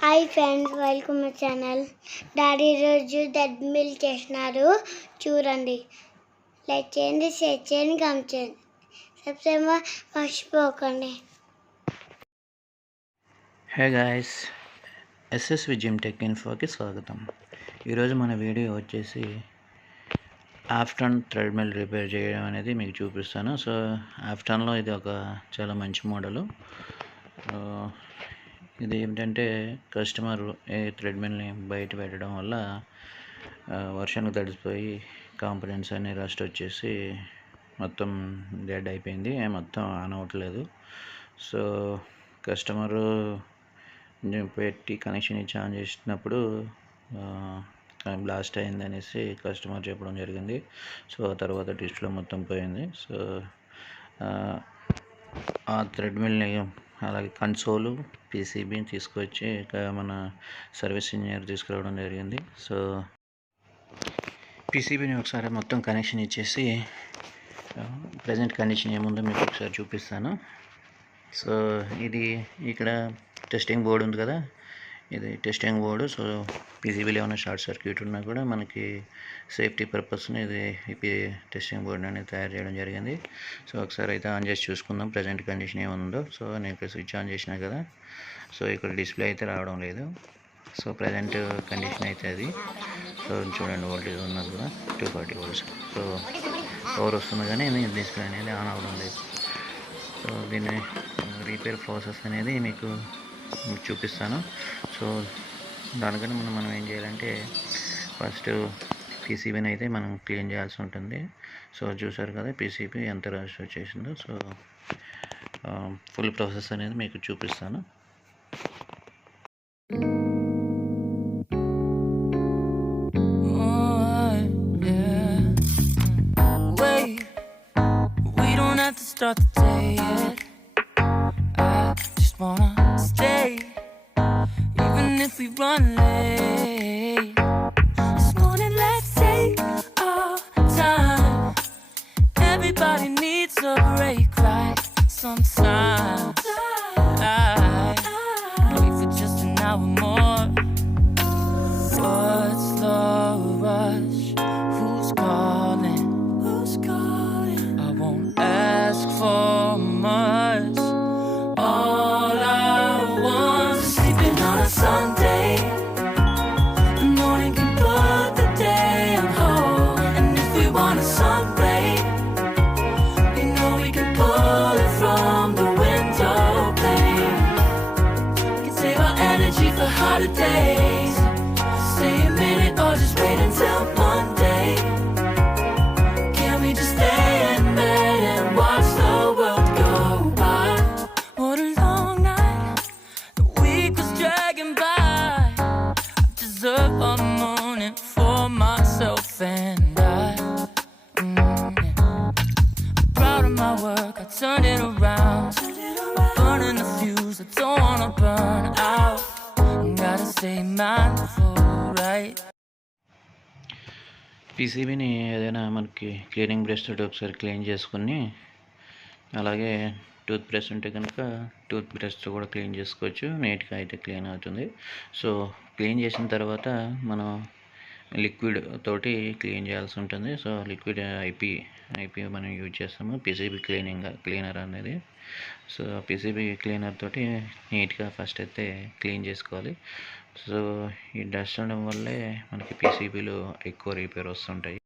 Hi friends, welcome my channel. Daddy రోజు treadmill చేసినారు, చూడండి. లైక్ చేయండి, షేర్ చేయండి, కామెంట్ చేయండి, సబ్స్క్రైబ్ మర్చిపోకండి. Hey guys, SSV gym tech ఇన్ఫోకి స్వాగతం. ఈరోజు మన వీడియో వచ్చేసి ఆఫ్టర్న్ థ్రెడ్మిల్ రిపేర్ చేయడం అనేది మీకు చూపిస్తాను. సో ఆఫ్టర్న్లో ఇది ఒక చాలా మంచి మోడలు. ఇది ఏంటంటే కస్టమర్ ఏ థ్రెడ్మిల్ని బయట పెట్టడం వల్ల వర్షానికి తడిసిపోయి కాంపోనెంట్స్ అన్ని రస్ట్ వచ్చేసి మొత్తం డెడ్ అయిపోయింది, మొత్తం ఆన్ అవ్వట్లేదు. సో కస్టమరు పెట్టి కనెక్షన్ ఇచ్చి ఆన్ చేసినప్పుడు బ్లాస్ట్ అయింది అనేసి కస్టమర్ చెప్పడం జరిగింది. సో తర్వాత డిస్ప్లే మొత్తం పోయింది. సో ఆ థ్రెడ్మిల్ని అలాగే కన్సోలు పీసీబీని తీసుకొచ్చి మన సర్వీస్ ఇంజనీర్ తీసుకురావడం జరిగింది. సో పీసీబీని ఒకసారి మొత్తం కనెక్షన్ ఇచ్చేసి ప్రజెంట్ కండిషన్ ఏముందో మీకు ఒకసారి చూపిస్తాను. సో ఇది ఇక్కడ టెస్టింగ్ బోర్డు ఉంది కదా, ఇది టెస్టింగ్ బోర్డు. సో పీసీబీలో ఏమైనా షార్ట్ సర్క్యూట్ ఉన్నా కూడా మనకి సేఫ్టీ పర్పస్ని ఇది టెస్టింగ్ బోర్డు అనేది తయారు చేయడం జరిగింది. సో ఒకసారి అయితే ఆన్ చేసి చూసుకుందాం ప్రజెంట్ కండిషన్ ఏముందో. సో నేను ఇక్కడ స్విచ్ ఆన్ చేసినా కదా, సో ఇక్కడ డిస్ప్లే అయితే రావడం లేదు. సో ప్రజెంట్ కండిషన్ అయితే అది. సో చూడండి, వోల్టేజ్ ఉన్నది కూడా 240 volts. సో పవర్ వస్తుంది కానీ డిస్ప్లే అనేది ఆన్ అవ్వడం లేదు. సో దీన్ని రిపేర్ ప్రాసెస్ అనేది మీకు చూపిస్తాను. సో దానికన్నా మనం ఏం చేయాలంటే ఫస్ట్ పీసీబీని అయితే మనం క్లీన్ చేయాల్సి ఉంటుంది. సో చూసారు కదా పీసీబీ ఎంత రష్ వచ్చేసిందో. సో ఫుల్ ప్రాసెస్ అనేది మీకు చూపిస్తాను. Start the day yet. I just wanna stay, even if we run late. This morning let's take our time. Everybody needs a break, right? Sometimes I wait for just an hour more. What's the rush? Who's calling? I won't ask for much. All I want is sleeping on a Sunday. The morning can put the day on hold. And if we want a sun ray, we know we can pull it from the window pane. We can save our energy for harder days. Stay a minute or just wait until Monday. Can we just stay in bed and watch the world go by? What a long night, the week was dragging by. I deserve a moment for myself and I. I'm proud of my work, I turned it around. Burning the fuse, I don't wanna burn out. Gotta stay mindful, right? పీసీబీని ఏదైనా మనకి cleaning brush తోటి ఒకసారి clean చేసుకుని, అలాగే tooth brush ఉంటే కనుక tooth బ్రష్తో కూడా క్లీన్ చేసుకోవచ్చు. నీట్గా అయితే క్లీన్ అవుతుంది. సో క్లీన్ చేసిన తర్వాత మనం లిక్విడ్ తోటి క్లీన్ చేయాల్సి ఉంటుంది. సో లిక్విడ్ ఐపీ మనం యూజ్ చేస్తాము పీసీబీ క్లీనర్ అనేది. సో పీసీబీ క్లీనర్ తోటి నీట్గా ఫస్ట్ అయితే క్లీన్ చేసుకోవాలి. సో ఈ డస్ట్ ఉండడం వల్లే మనకి పీసీబీలో ఎక్కువ రిపేర్ వస్తుంటాయి.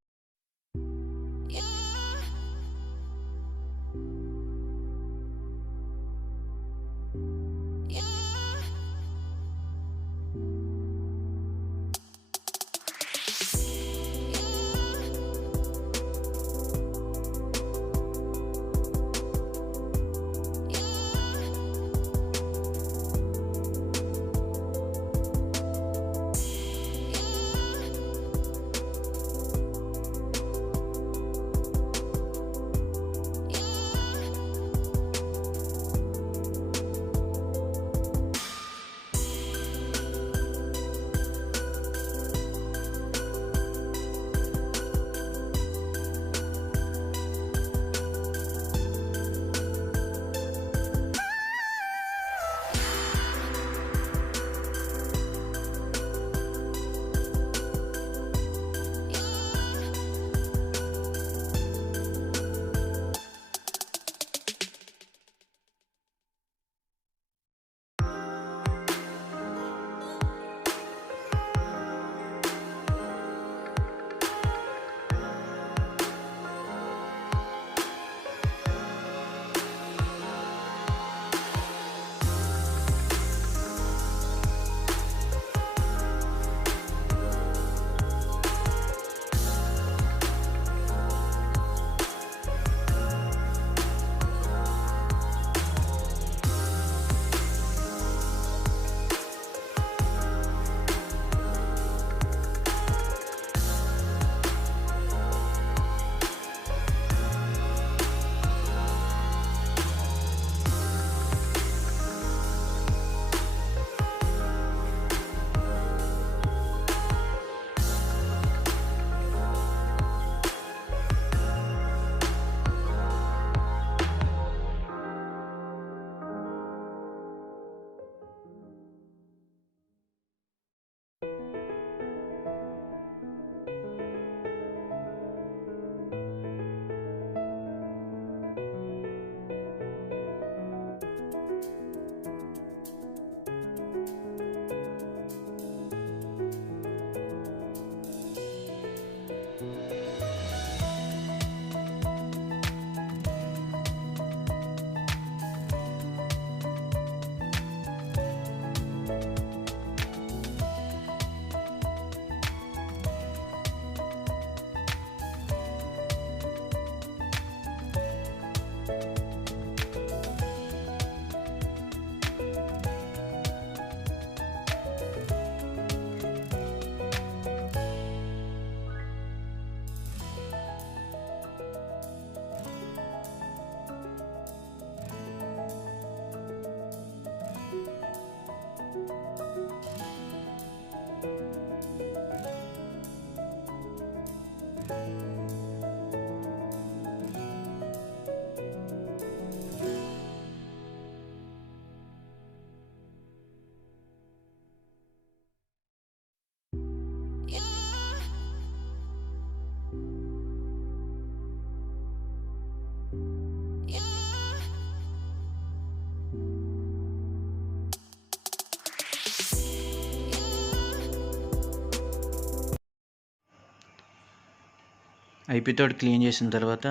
ఐపీతో క్లీన్ చేసిన తర్వాత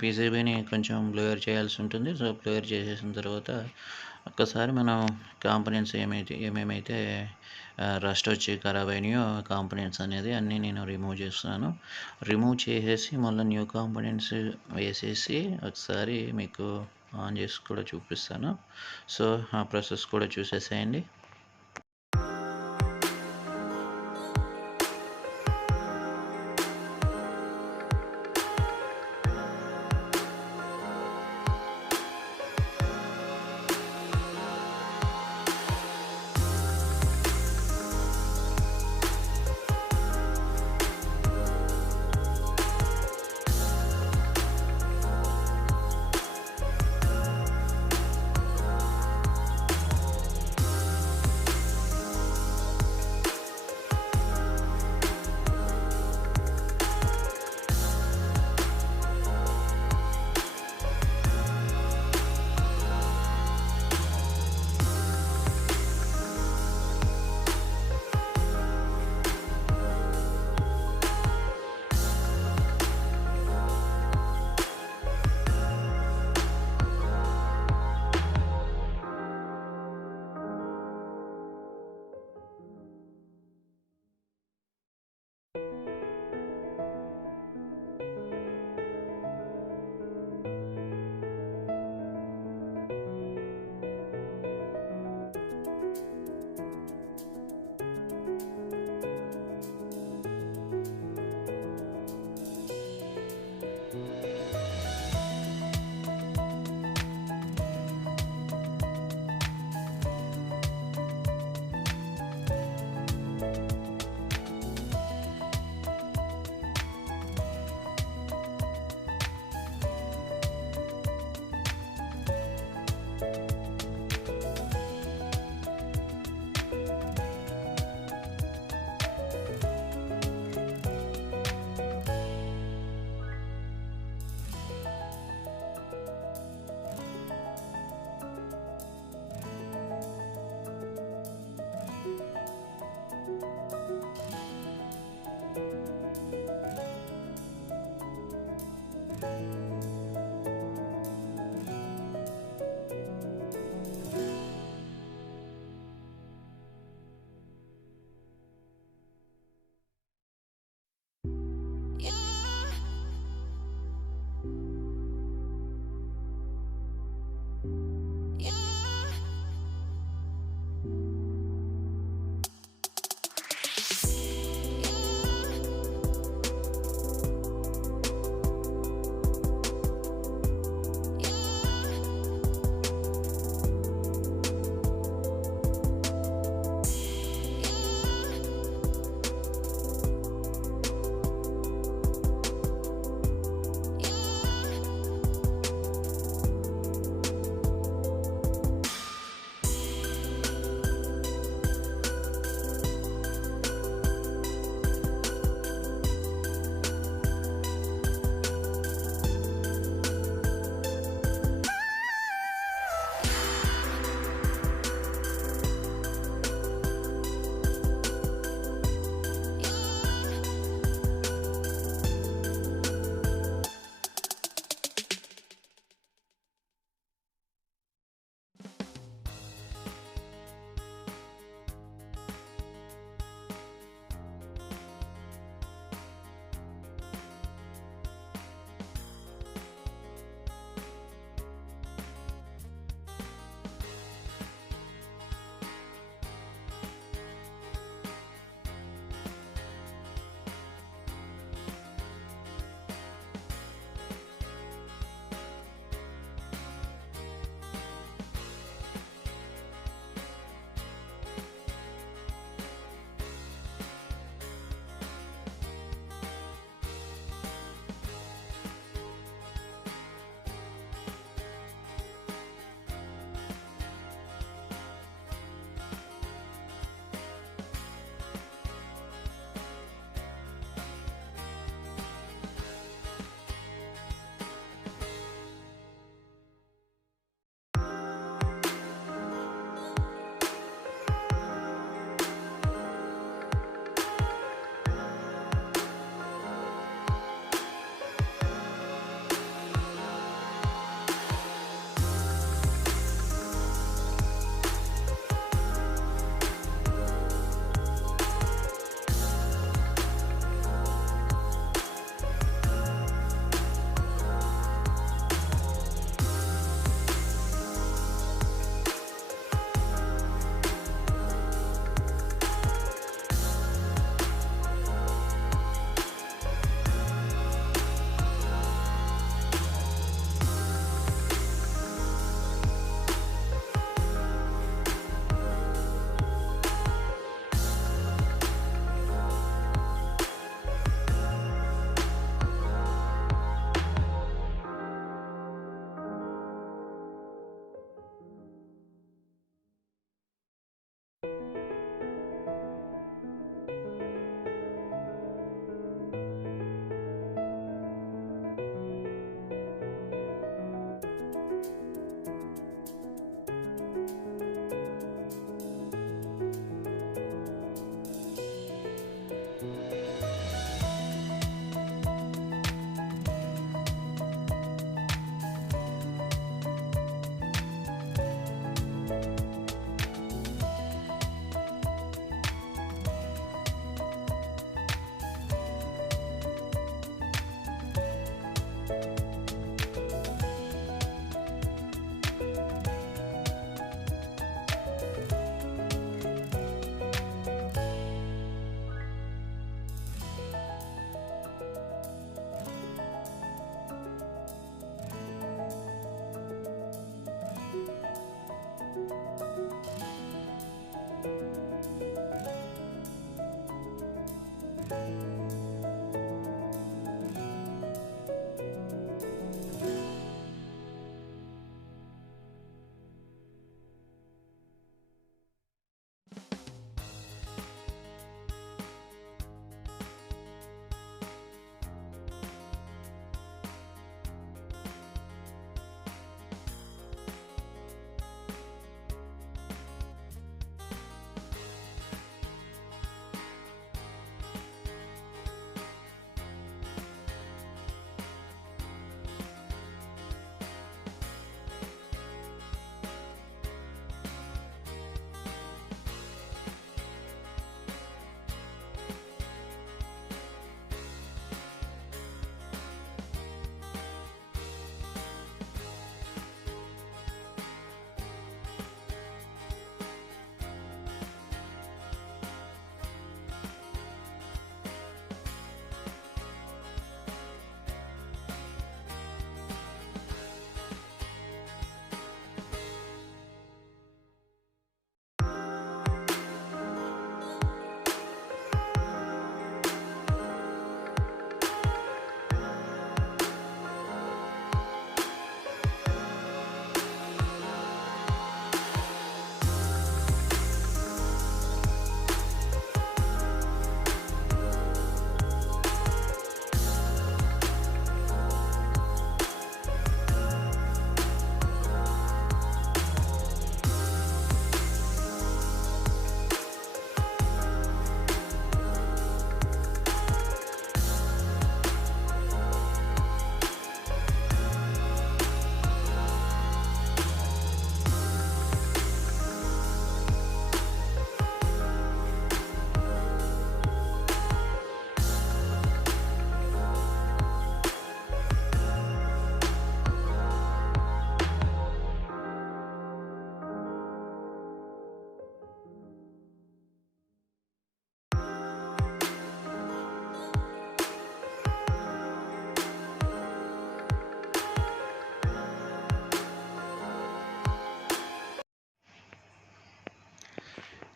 పీసీబీని కొంచెం బ్లోయర్ చేయాల్సి ఉంటుంది. సో బ్లోయర్ చేసేసిన తర్వాత ఒక్కసారి మనం కాంపోనెంట్స్ ఏమేమైతే రస్ట్ వచ్చి ఖరాబ్ అయినాయో కాంపోనెంట్స్ అనేది అన్నీ నేను రిమూవ్ చేస్తున్నాను. రిమూవ్ చేసేసి మళ్ళీ న్యూ కాంపోనెంట్స్ వేసేసి ఒకసారి మీకు ఆన్ చేసి కూడా చూపిస్తాను. సో ఆ ప్రాసెస్ కూడా చూసేసేయండి.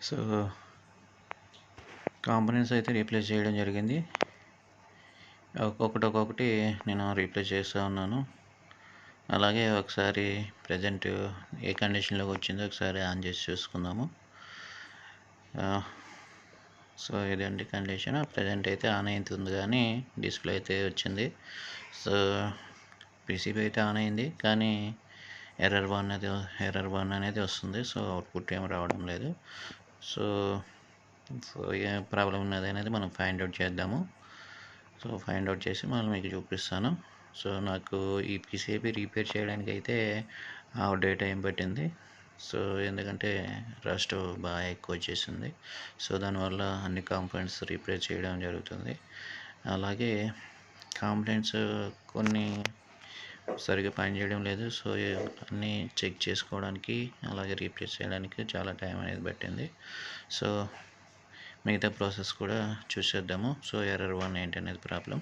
సో కాంపోనెంట్స్ అయితే రీప్లేస్ చేయడం జరిగింది. ఒక్కొక్కటి నేను రీప్లేస్ చేస్తూ ఉన్నాను. అలాగే ఒకసారి ప్రజెంట్ ఏ కండిషన్లోకి వచ్చిందో ఒకసారి ఆన్ చేసి చూసుకుందాము. సో ఇదండి కండిషన్. ప్రజెంట్ అయితే ఆన్ అవుతుంది కానీ డిస్ప్లే అయితే వచ్చింది. సో పీసీబీ అయితే ఆన్ అయింది కానీ ఎర్రర్ బాన్ అనేది వస్తుంది. సో అవుట్పుట్ ఏం రావడం లేదు. సో ఏ ప్రాబ్లం ఉన్నది అనేది మనం ఫైండ్ అవుట్ చేద్దాము. సో ఫైండ్ అవుట్ చేసి మళ్ళీ మీకు చూపిస్తాను. సో నాకు ఈ పీసీబీ రిపేర్ చేయడానికి అయితే హాఫ్ డే టైం పట్టింది. సో ఎందుకంటే రస్ట్ బాగా ఎక్కువ వచ్చేసింది. సో దానివల్ల అన్ని కాంపోనెంట్స్ రీప్లేస్ చేయడం జరుగుతుంది. అలాగే కాంపోనెంట్స్ కొన్ని సరిగ్గా పనిచేయడం లేదు. సో అన్నీ చెక్ చేసుకోవడానికి అలాగే రీప్లేస్ చేయడానికి చాలా టైం అనేది పట్టింది. సో మిగతా ప్రాసెస్ కూడా చూసేద్దాము. సో ఎర్రర్ 1 ఏంటి అనేది ప్రాబ్లం.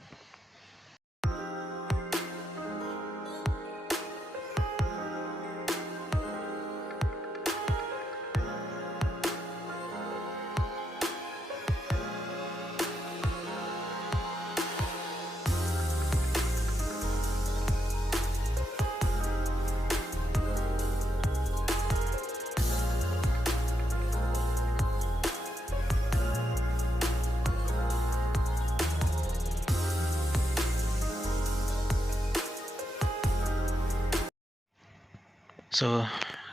సో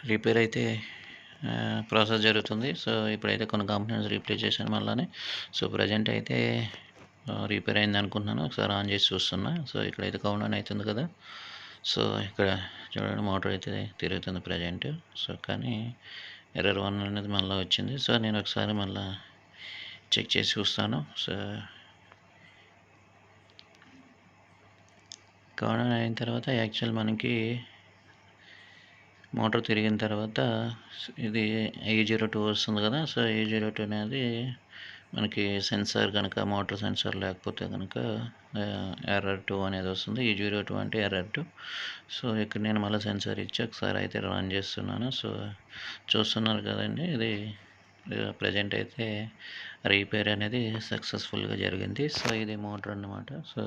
రిపేర్ అయితే ప్రాసెస్ జరుగుతుంది. సో ఇప్పుడైతే కొన్ని కాంపోనెంట్స్ రీప్లేస్ చేశాను మళ్ళీ. సో ప్రజెంట్ అయితే రిపేర్ అయింది అనుకుంటున్నాను. ఒకసారి ఆన్ చేసి చూస్తున్నా. సో ఇక్కడైతే కౌంట్ ఆన్ అవుతుంది కదా. సో ఇక్కడ చూడండి మోటార్ అయితే తిరుగుతుంది ప్రజెంట్. సో కానీ ఎర్రర్ 1 అనేది మళ్ళీ వచ్చింది. సో నేను ఒకసారి మళ్ళీ చెక్ చేసి చూస్తాను. సో కౌంట్ ఆన్ అయిన తర్వాత యాక్చువల్ మనకి మోటార్ తిరిగిన తర్వాత ఇది A02 వస్తుంది కదా. సో A02 అనేది మనకి సెన్సార్ కనుక మోటార్ సెన్సార్ లేకపోతే కనుక ఎర్రర్ 2 అనేది వస్తుంది. A02 అంటే ఎర్రర్ 2. సో ఇక్కడ నేను మళ్ళీ సెన్సార్ ఇచ్చి ఒకసారి అయితే రన్ చేస్తున్నాను. సో చూస్తున్నారు కదండి, ఇది ప్రజెంట్ అయితే రిపేర్ అనేది సక్సెస్ఫుల్గా జరిగింది. సో ఇది మోటార్ అన్నమాట. సో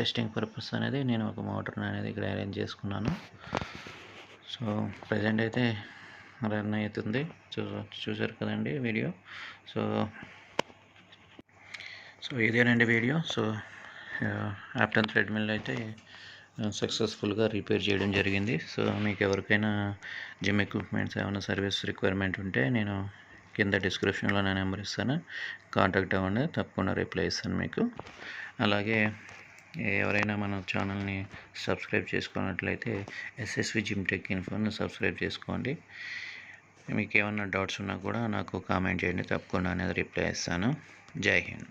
టెస్టింగ్ పర్పస్ అనేది నేను ఒక మోటార్ అనేది ఇక్కడ అరేంజ్ చేసుకున్నాను. సో ప్రజెంట్ అయితే రన్ అవుతుంది. చూసారు కదండి వీడియో. సో ఇదేనండి వీడియో. సో ఆఫ్టర్ ట్రెడ్మిల్ అయితే సక్సెస్ఫుల్గా రిపేర్ చేయడం జరిగింది. సో మీకు ఎవరికైనా జిమ్ ఎక్విప్మెంట్స్ ఏమైనా సర్వీస్ రిక్వైర్మెంట్ ఉంటే నేను కింద డిస్క్రిప్షన్లో నా నెంబర్ ఇస్తాను, కాంటాక్ట్ అవ్వండి. తప్పకుండా రిప్లై ఇస్తాను మీకు. అలాగే ఎవరైనా మన ఛానల్ని సబ్స్క్రైబ్ చేసుకున్నట్లయితే ఎస్ఎస్వి జిమ్ టెక్ ఇన్ఫోని సబ్స్క్రైబ్ చేసుకోండి. మీకు ఏమన్నా డౌట్స్ ఉన్నా కూడా నాకు కామెంట్ చేయండి, తప్పకుండా అనేది రిప్లై ఇస్తాను. జై హింద్.